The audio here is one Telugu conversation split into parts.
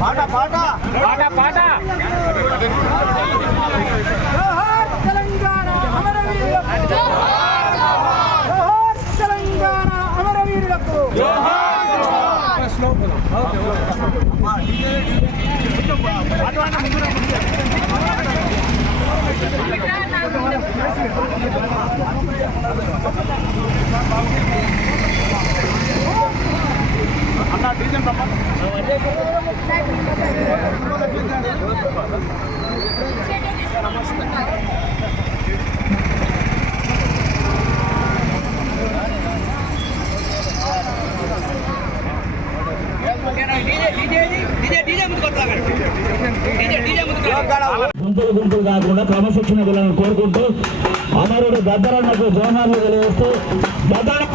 పాట పాట పాట పాట తెలంగాణ అమరవీరులకు తెలంగాణ అమరవీరులకు గుంపులు గుంపులు కాకుండా క్రమశిక్షణ పిల్లలను కోరుకుంటూ అమరుడు దద్దరన్నకు జోహార్లు తెలియజేస్తూ దద్దరమ్మ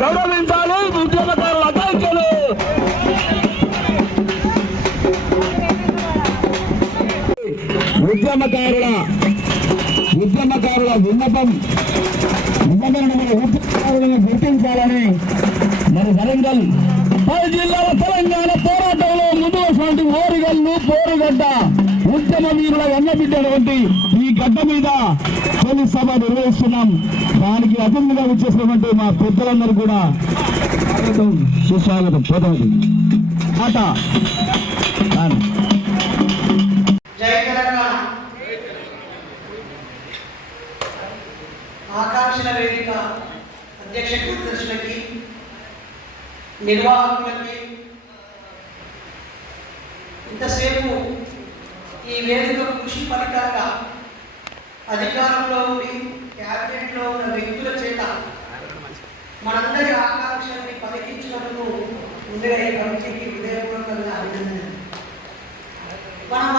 గౌరవించాలి ఉద్యమకారుల అధ్యక్షులు ఉద్యమకారుల ఉద్యమకారుల విన్నపం ఉద్యమకారులను గుర్తించాలని మరి వరంగల్ పలు జిల్లాల తెలంగాణ పోరాటంలో ముందు ఓరిగల్లు పోరుగడ్డ వీరవీరుల ఎన్నబిడ్డటువంటి ఈ గడ్డ మీద తొలి సభ నిర్వహిస్తున్నాం. దానికి అతిథిగా వచ్చేసినటువంటి మా పెద్దలందరూ కూడా స్వాగతం సుస్వాగతం. పోతాది ఆట వేదిక అధ్యక్ష కార్యదర్శులకి నిర్వాహకులకి వేదిక కృషి పథకాల అధికారంలో ఉండి క్యాబినెట్లో ఉన్న వ్యక్తుల చేత మనందరి ఆకాంక్షల్ని పలికించినందుకు ముందుగా ఈ కమిటీకి హృదయపూర్వకంగా అభినందన మనం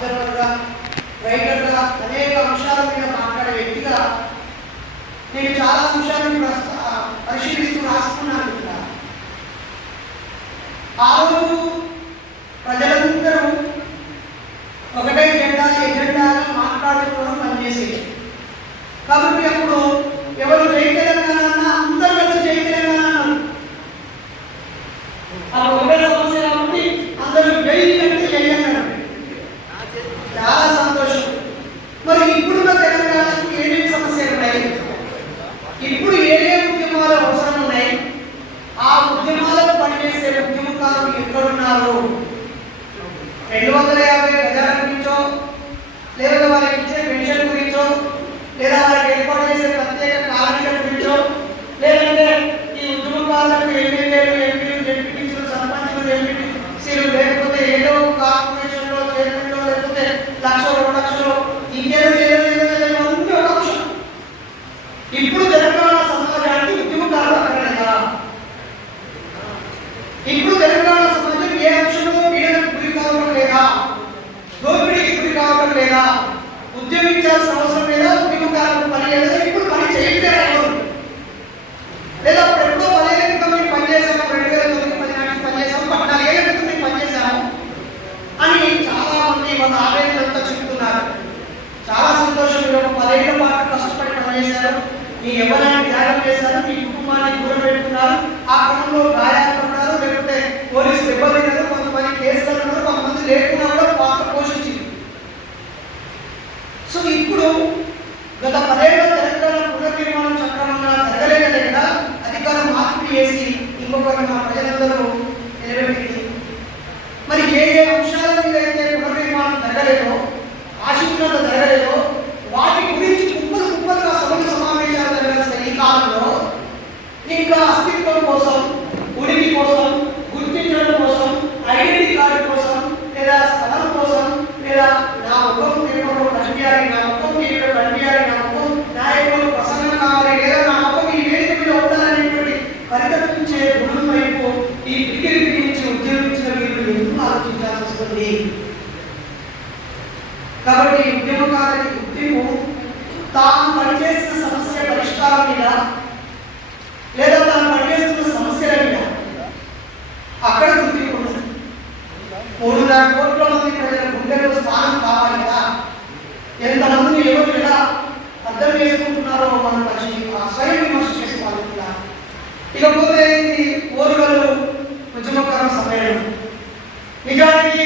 అబ్జర్వర్గా రైటర్గా అనేక అంశాల మీద మాట్లాడే వ్యక్తిగా నేను చాలా అంశాలను పరిశీలిస్తూ రాసుకున్నాను ఇక్కడ ఆ రోజు ప్రజలందరూ ఒకటే జెండా ఎజెండాగా మాట్లాడుతూ ఇప్పుడు గత పదేళ్ళ తెలంగాణ పునర్నిర్మాణం సక్రమంగా జరగలేని దగ్గర అధికారం మార్పులు చేసి ఇంకొకరు మన ప్రజలందరూ నిలబెట్టింది. మరి ఏ ఏ అంశాల మీద అయితే పునర్నిర్మాణం జరగలేదో ఆశించినంత జరగలేదో వాటి గురించి కుప్పలు కుప్పలుగా సభలు సమావేశాలు జరగాల్సిన ఈ కాలంలో ఇంకా అస్తిత్వం కోసం ఉనికి కోసం గుర్తించడం కోసం ఐడెంటిటీ కార్డు కోసం లేదా స్థలం కోసం లేదా నా ఉపయోగం నిర్మాణం కనిపించాలి నా వస్తుంది కాబట్టి ఉద్యమకారుని ఉద్యమం తాను పనిచేసిన సమస్య పరిష్కారం మీద లేదా తాను పనిచేస్తున్న సమస్యల మీద అక్కడ గుర్తింపున్నది మూడున్నర కోట్ల మంది ప్రజల గుండెలో స్థానం కావాలి కదా. ఎంతమందిని ఎవరు ఎలా అర్థం చేసుకుంటున్నారో మనం మనిషి స్వయం విమర్శ చేసుకోవాలి కదా ఇకపోతే ఓరుగలు ఉద్యమకారం సమ్మేళనం. నిజానికి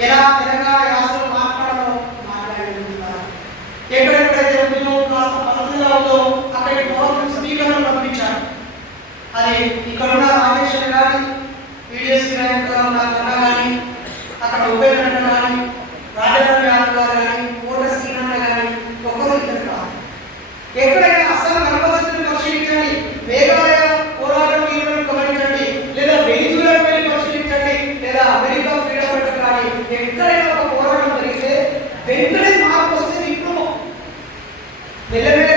ఎలా తెలంగాణ యాసలు మాట్లాడడం మాట్లాడుతున్నారు ఎక్కడెక్కడైతే అక్కడికి పవర్ఫుల్ పంపించారు. అది ఇక్కడ ఉన్న రాజేశ్వరి కానీ పీడిఎస్సీ కన్నా కానీ అక్కడ కానీ రాజేంద్ర యాదవ్ గారు కానీ కోట శ్రీనన్న కానీ ఒకరు ఇద్దరు కాదు ఎక్కడ നിലവിൽ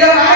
biar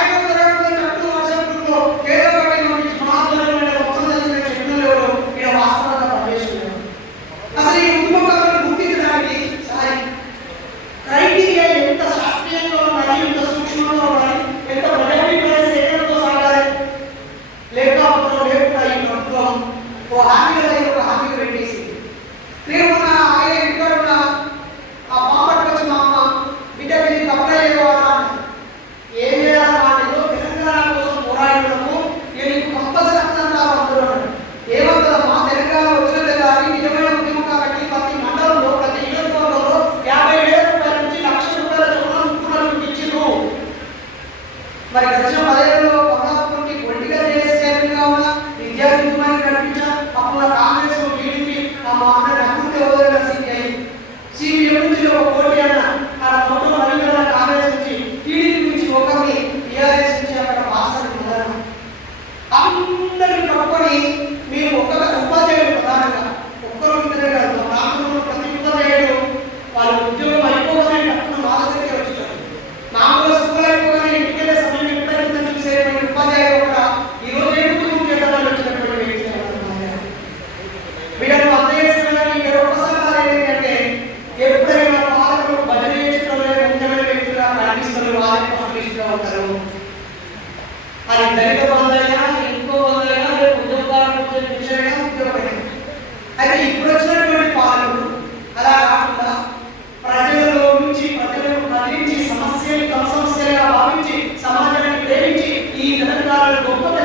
தொழிலாளர்களுக்கு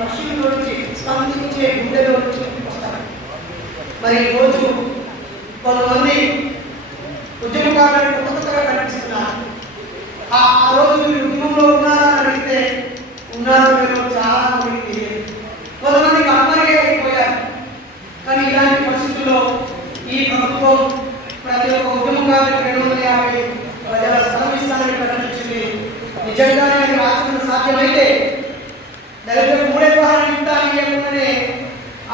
పశువుల నుంచి స్పందించే గుండెలో నుంచి వస్తాయి. మరి ఈరోజు కొంతమంది ఉద్యమకారులు కొత్త కొత్తగా కనిపిస్తున్నారు ఆ రోజు మీరు ఉద్యమంలో ఉన్నారా అని అడిగితే ఉన్నారో చాలా మంది తెలియదు. కొంతమందికి అమ్మరిగే అయిపోయారు. కానీ ఇలాంటి పరిస్థితుల్లో ఈ ప్రభుత్వం ప్రతి ఒక్క ఉద్యమకారులకు రెండు వందల యాభై ప్రజల స్థలం ప్రకటించింది. నిజంగానే అది ఆచరణ సాధ్యమైతే దళితులకు మూడే వాహనం ఇస్తాను ఇవ్వకుండానే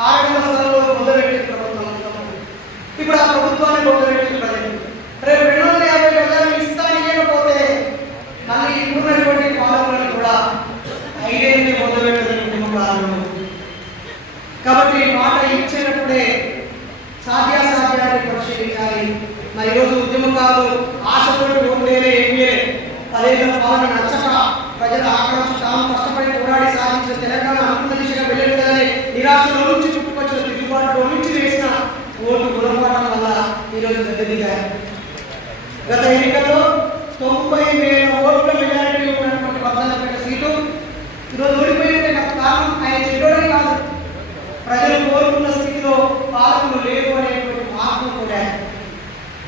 ఆరవ స్థలంలో మొదలుపెట్టింది ప్రభుత్వం. ఇప్పుడు ఆ ప్రభుత్వాన్ని మొదలుపెట్టింది ఈరోజు ఓడిపోయిందంటే కారణం ఆయన చెడ్డోడని కాదు. ప్రజలు కోరుకున్న స్థితిలో పాలకులు లేవు అనేటువంటి మార్పులు కూడా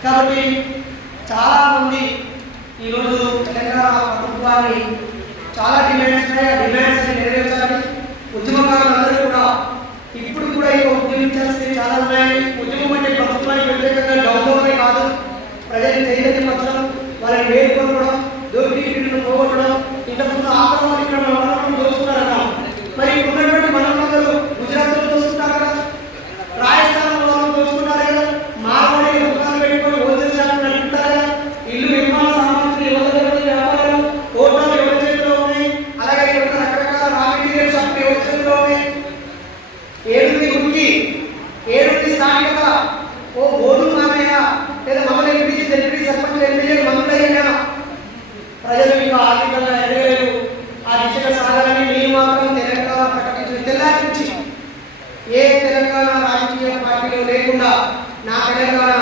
కాబట్టి చాలామంది ఈరోజు తెలంగాణ ప్రభుత్వాన్ని చాలా డిమాండ్స్ ఉన్నాయి. ఆ డిమాండ్స్ నెరవేర్చాలి. ఉద్యమకారులందరూ కూడా ఇప్పుడు కూడా ఇక ఉద్యమించాల్సినవి చాలా ఉన్నాయి ఉద్యమం అంటే ప్రభుత్వానికి వ్యతిరేకంగా డౌన్లోనే కాదు. ప్రజల్ని చైతన్యపరచడం వాళ్ళని వేరుకొనడం దోపిడీ పోగొట్టడం ఇంతకుముందు ఆక్రమణ ఇక్కడ మనం మరి ఉన్నటువంటి మనం గుజరాత్లో దోచుకుంటారు కదా రాజస్థాన్ వాళ్ళు దోచుకుంటారు కదా మార్వాడి దుకాణాలు పెట్టుకొని హోల్సేల్ షాప్ నడుపుతారు కదా ఇల్లు నిర్మాణ సామాగ్రి ఎవరి దగ్గర ఉంది? వ్యాపారాలు హోటల్ ఎవరి చేతిలో ఉన్నాయి అలాగే ఇక్కడ ఉన్న రకరకాల రా మెటీరియల్ షాప్ ఎవరి చేతిలో ఉన్నాయి ఏడుంది గుర్తి ఏడుంది స్థానికత ఓ బోర్డు మానయ్య లేదా మమ్మల్ని ఎంపీసీ ఎంపీ సర్పంచ్ ఎంపీసీ మంత్రులైనా ప్రజలు ఇంకా ఆర్థికంగా ఎదగలేరు ఆ దిశగా సాగాలని నేను మాత్రం తెలంగాణ ప్రకటించిన తెల్లారి నుంచి ఏ తెలంగాణ రాజకీయ పార్టీలో లేకుండా నా తెలంగాణ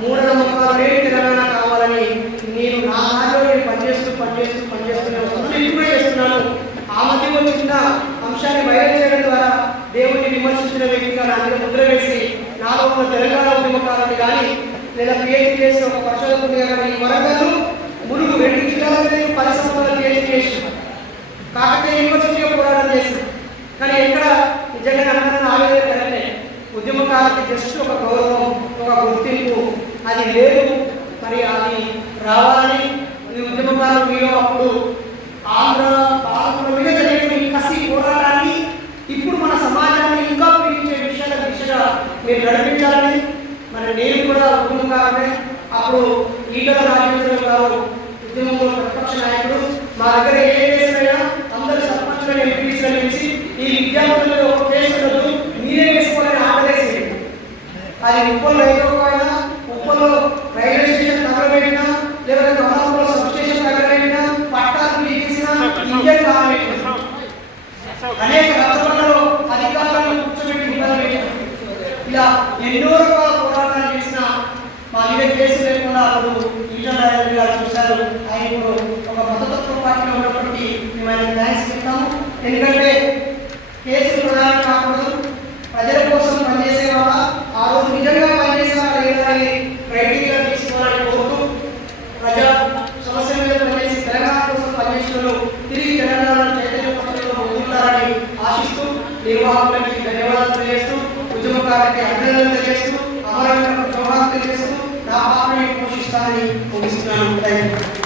మూఢనమ్మకాలు లేని తెలంగాణ కావాలని నేను నా దారిలో నేను పనిచేస్తూ పనిచేస్తూ పనిచేస్తూనే చేస్తున్నాను ఆ మధ్య వచ్చిన అంశాన్ని వైరల్ చేయడం ద్వారా దేవుడిని విమర్శించిన వ్యక్తిగా నా మీద ముద్ర వేసి నాలో ఉన్న తెలంగాణ ఉద్యమకారుని కానీ లేదా పిహెచ్డీ చేసిన ఒక పరిశోధకుడిగా కానీ వరంగల్ ములుగు రెండు జిల్లాలకు పది సంవత్సరాలు పిహెచ్డీ చేసిన యూనివర్సిటీలో పోరాటం చేసిన కానీ ఎక్కడ నిజంగా అందరిని ఆవేదన కరెక్టే ఉద్యమకాలకి జస్ట్ ఒక గౌరవం ఒక గుర్తింపు అది లేదు. మరి అది రావాలని ఈ ఉద్యమకాలం మీరు అప్పుడు ఆంధ్ర పాలకుల మీద జరిగిన ఈ కసి పోరాటాన్ని ఇప్పుడు మన సమాజాన్ని ఇంకా పీడించే విషయాల దిశగా మీరు నడిపించాలని మరి నేను కూడా ఉద్యమకాలమే అప్పుడు ఈటల రాజేంద్ర గారు ఉద్యమంలో ప్రతిపక్ష నాయకుడు మా దగ్గర ఏ కేసులైనా అందరు సర్పంచులను ఎంపీసీలు నుంచి ఈ విద్యార్థులలో మీద ఒక కేసు ఉండదు మీరే వేసుకోవాలని ఆర్డర్ వేసేది అది ఉప్పల్లో అయినా ఈటల చూశారు. ఆయన ఇప్పుడు ఒక మతతత్వ పార్టీలో ఉన్నప్పటికీ మేము ఆయన థ్యాంక్స్ చెప్తాము ఎందుకంటే కేసులు ప్రధానం కాకూడదు ప్రజల కోసం పనిచేసే వాళ్ళ ఆ రోజు నిజంగా పనిచేసేవాళ్ళ లేదా అని క్రైటీరియా తీసుకోవాలని కోరుతూ ప్రజా సమస్యల మీద పనిచేసి తెలంగాణ కోసం పనిచేసిన వాళ్ళు తిరిగి తెలంగాణ చైతన్యపరచడంలో ముందుంటారని ఆశిస్తూ నిర్వాహకులకి ధన్యవాదాలు తెలియజేస్తూ ఉద్యమకారులకి అభినందనలు తెలియజేస్తూ అమరవీరులకు జోహార్ తెలియజేస్తూ Nakakaunin po siya sa kanil kung gusto na ng tayo.